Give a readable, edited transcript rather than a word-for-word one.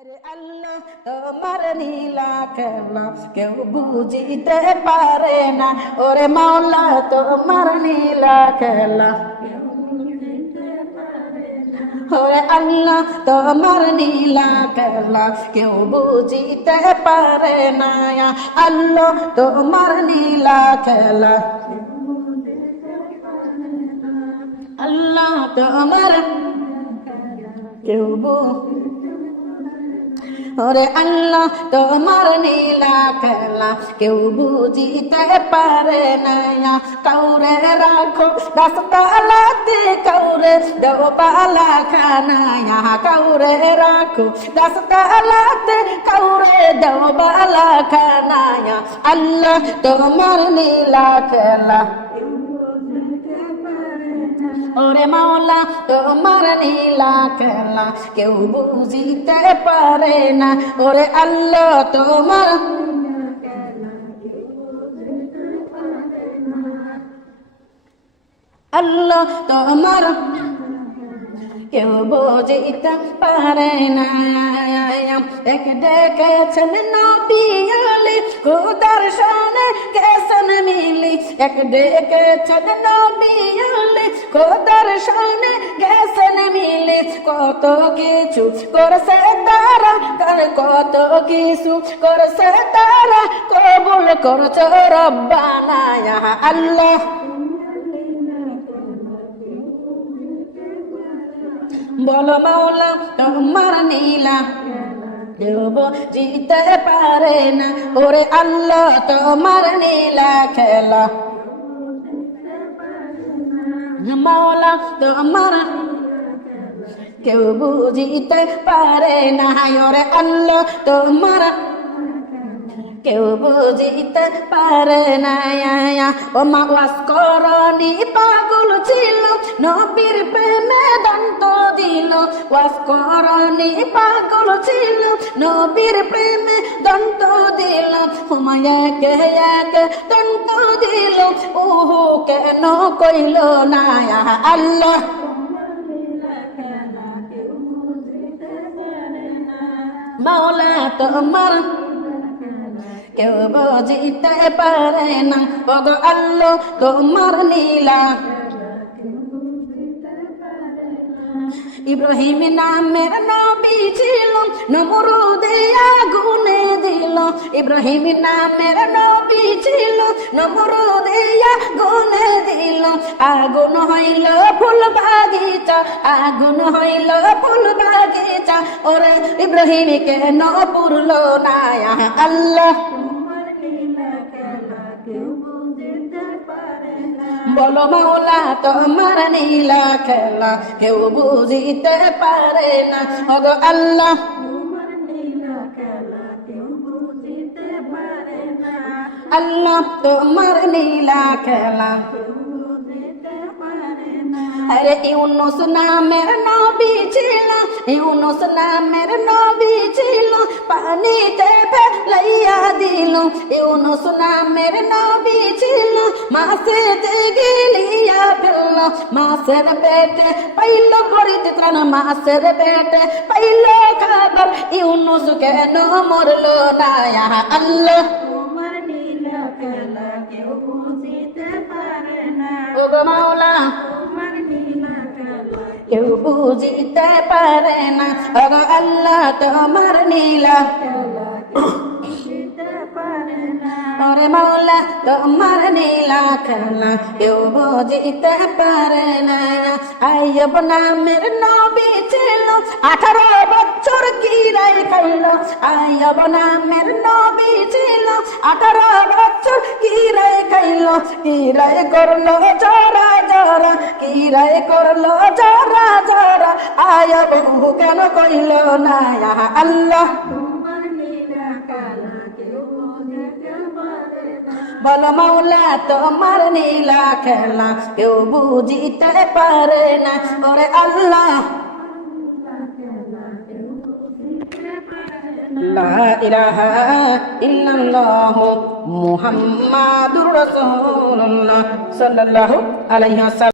আরে আল্লাহ তোমার নীলা খেলা কেউ বুঝিতে পারে না, ওরে মাওলা তোমার নীলা খেলা। ওরে আল্লাহ তোমার নীলা খেলা কেউ বুঝিতে পারে না, আল্লাহ তোমার নীলা খেলা। আল্লাহ তোমার কেউ ওরে আল্লাহ তোমার নীলা খেলা কেউ বুঝিতে পারে না, কাউরে রাখো গাছতলাতে কাউরে দেও পালা খানা, কাউরে রাখো গাছতলাতে কাউরে দেও পালা খানা, আল্লাহ তোমার নীলা খেলা। ওরে মাওলা তোমার নীলা খেলা কেউ বুঝিতে পারে না, ওরে আল্লাহ তোমার আল্লাহ তোমার কেউ বুঝিতে পারে না। এক ডেকেছেন নবী আলী খোদার শানে কেসন মিলি, এক ডেকেছেন নবী আলী খোদার শানে কেসন মিলি, কত কিছু করছে তারা, কত কিছু করছে তারা, কবুল করছো রব্বানা ইয়া আল্লাহ। বলো মাওলা তোমার নীলা কেউ বুঝিতে পারে না, ওরে আল্লাহ তোমার নীলা খেলা। মাওলা তোমার কেউ বুঝিতে পারে না, ওরে আল্লাহ তোমার কেউ বুঝিতে পারে না। ও মা ওয়াজ করনি পাগল ছিল নবীর প্রেমে দন্ত দিল, ওয়াজ করনি পাগল ছিল নবীর প্রেমে দন্ত দিল, হুমায়াকে একে দন্ত দিল, ওহো কেন কইল না আল্লাহ। মাওলা তোমার কেউ বুঝিতে পারে না, ওগো আল্লাহ তোমার নীলা। ইব্রাহিম নামের নবী ছিল নমরুদে আগুনে দিল, ইব্রাহিম নামের নবী ছিল নমরুদে আগুনে দিল, আগুন হইল ফুল বাগিচা, আগুন হইল ফুল বাগিচা, ওরে ইব্রাহিম কেন পুরল না আল্লাহ। বলো মাওলা তোমার নীলা খেলা কেউ বুঝিতে পারে না, ওগো আল্লাহ। আল্লাহ তোমার নীলা খেলা। আরে ইউনুস নামের নবী ছিল, ইউনুস নামের নবী ছিল পানিতে ফেলাইয়া দিল, ইউনুস নামের নবী ছিল মাছেতে গিলিয়া ফেলল, মাছের পেটে পাইল পরিত্রাণ, মাছের পেটে পাইল খাবার, ইউনুস কেন মরল না আল্লাহ। ওগো মাওলা কেউ বুঝিতে পারে না, ওগো আল্লাহ তোমার নীলা। ওরে মাওলা তোমার নীলা খেলা কেউ বুঝিতে পারে না। আইয়ুব নামের নবী ছিল 18 বছর কিরাই খাইল, আইয়ুব নামের নবী ছিল 18 বছর কিরাই খাইল, কিরাই করলো জরা জরা, কিরাই করলো জরা জরা, আইয়ুব কেন কইল না আল্লাহ। বলো মাওলা তোমার নীলা খেলা কেউ বুঝিতে পারে না, ওরে আল্লাহ। লা ইলাহা ইল্লাল্লাহ মুহাম্মাদুর রাসূলুল্লাহ সাল্লাল্লাহু আলাইহি ওয়াসাল্লাম।